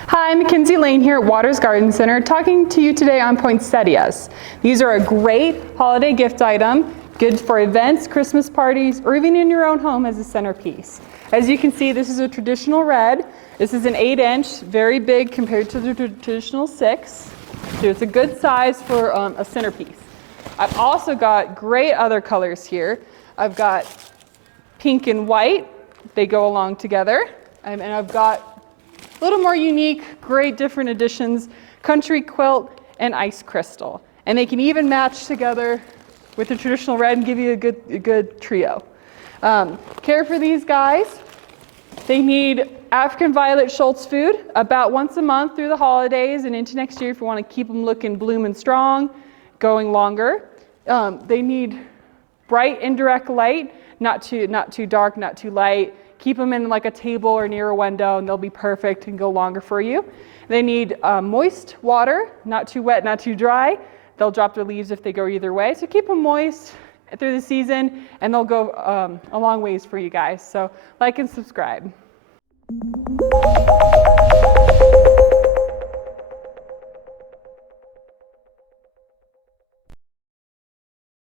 Hi, Mackenzie Lain here at Waters Garden Center, talking to you today on poinsettias. These are a great holiday gift item, good for events, Christmas parties, or even in your own home as a centerpiece. As you can see, this is a traditional red. This is an 8-inch, very big compared to the traditional 6. So it's a good size for a centerpiece. I've also got great other colors here. I've got pink and white. They go along together. And I've got a little more unique, great different additions, country quilt and ice crystal. And they can even match together with the traditional red and give you a good trio. Care for these guys. They need African violet Schultz food about once a month through the holidays and into next year if you want to keep them looking blooming strong, going longer. They need bright indirect light, not too dark, not too light. Keep them in like a table or near a window and they'll be perfect and go longer for you. They need moist water, not too wet, not too dry. They'll drop their leaves if they go either way. So keep them moist through the season and they'll go a long ways for you guys. So like and subscribe.